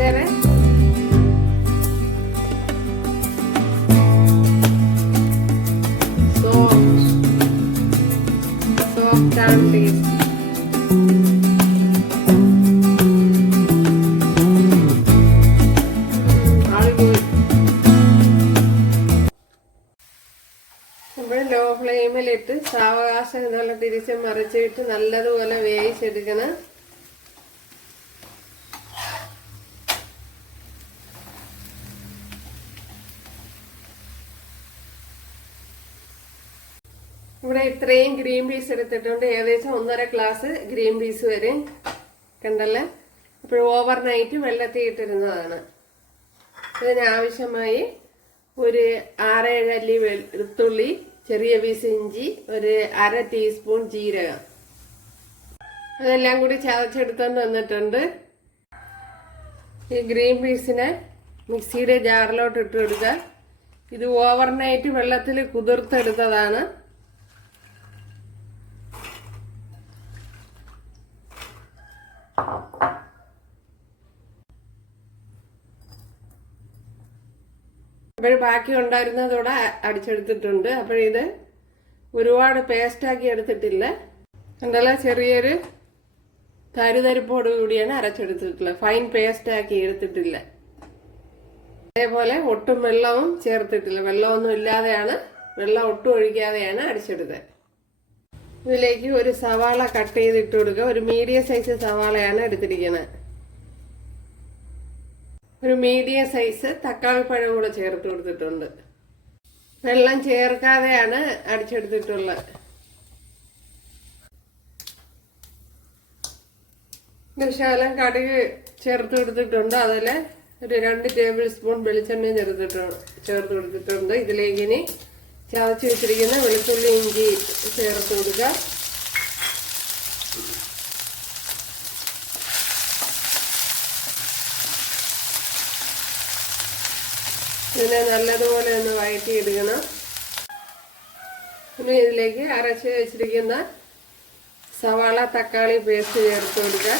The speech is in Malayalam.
വേറെ soft and tasty. ലോ ഫ്ലെയിമിലിട്ട് സാവകാശം ഇതുപോലെ തിരിച്ച് മറിച്ചിട്ട് നല്ലതുപോലെ വേവിച്ചെടുക്കണം. ഇവിടെ ഇത്രയും ഗ്രീൻ പീസ് എടുത്തിട്ടുണ്ട്. ഏകദേശം 1.5 ഗ്ലാസ് ഗ്രീൻ പീസ് വരെ കണ്ടല്ലേ. അപ്പോൾ ഓവർനൈറ്റ് വെള്ളത്തിൽ ഇട്ടിരുന്നതാണ്. ഇതിനാവശ്യമായി ഒരു 6-7 അല്ലി വെളുത്തുള്ളി, ചെറിയ പീസ് ഇഞ്ചി, ഒരു 1/2 ടീസ്പൂൺ ജീരകം, അതെല്ലാം കൂടി ചതച്ചെടുത്തോണ്ട് വന്നിട്ടുണ്ട്. ഈ ഗ്രീൻ പീസിനെ മിക്സിയുടെ ജാറിലോട്ട് ഇട്ട് കൊടുക്കുക. ഇത് ഓവർനൈറ്റ് വെള്ളത്തിൽ കുതിർത്തെടുത്തതാണ്. അപ്പോൾ ബാക്കി ഉണ്ടായിരുന്നതോടെ അടിച്ചെടുത്തിട്ടുണ്ട്. അപ്പോഴിത് ഒരുപാട് പേസ്റ്റാക്കി എടുത്തിട്ടില്ല. കണ്ടല്ല, ചെറിയൊരു തരിതരിപ്പോട് കൂടിയാണ് അരച്ചെടുത്തിട്ടുള്ളത്. ഫൈൻ പേസ്റ്റാക്കി എടുത്തിട്ടില്ല. അതേപോലെ ഒട്ടും വെള്ളവും ചേർത്തിട്ടില്ല. വെള്ളമൊന്നും ഇല്ലാതെയാണ്, വെള്ളം ഒട്ടും ഒഴിക്കാതെയാണ് അടിച്ചെടുത്തത്. ഇതിലേക്ക് ഒരു സവാള കട്ട് ചെയ്തിട്ട് കൊടുക്കുക. ഒരു മീഡിയം സൈസ് സവാളയാണ് എടുത്തിരിക്കുന്നത്. ഒരു മീഡിയം സൈസ് തക്കാളിപ്പഴം കൂടെ ചേർത്ത് കൊടുത്തിട്ടുണ്ട്. വെള്ളം ചേർക്കാതെയാണ് അടിച്ചെടുത്തിട്ടുള്ളത്. ശകലം കടുക് ചേർത്ത് കൊടുത്തിട്ടുണ്ട്. അതിൽ ഒരു 2 ടേബിൾ സ്പൂൺ വെളിച്ചെണ്ണ ചേർത്ത് കൊടുത്തിട്ടുണ്ട്. ഇതിലേക്ക് ഇനി ചതച്ച് വെച്ചിരിക്കുന്ന വെളുത്തുള്ളി ഇഞ്ചി ചേർത്ത് കൊടുക്കുക. ഇതിനെ നല്ലതുപോലെ ഒന്ന് വഴറ്റിയെടുക്കണം. ഇനി ഇതിലേക്ക് അരച്ച് വെച്ചിരിക്കുന്ന സവാള തക്കാളി പേസ്റ്റ് ചേർത്ത് കൊടുക്കുക.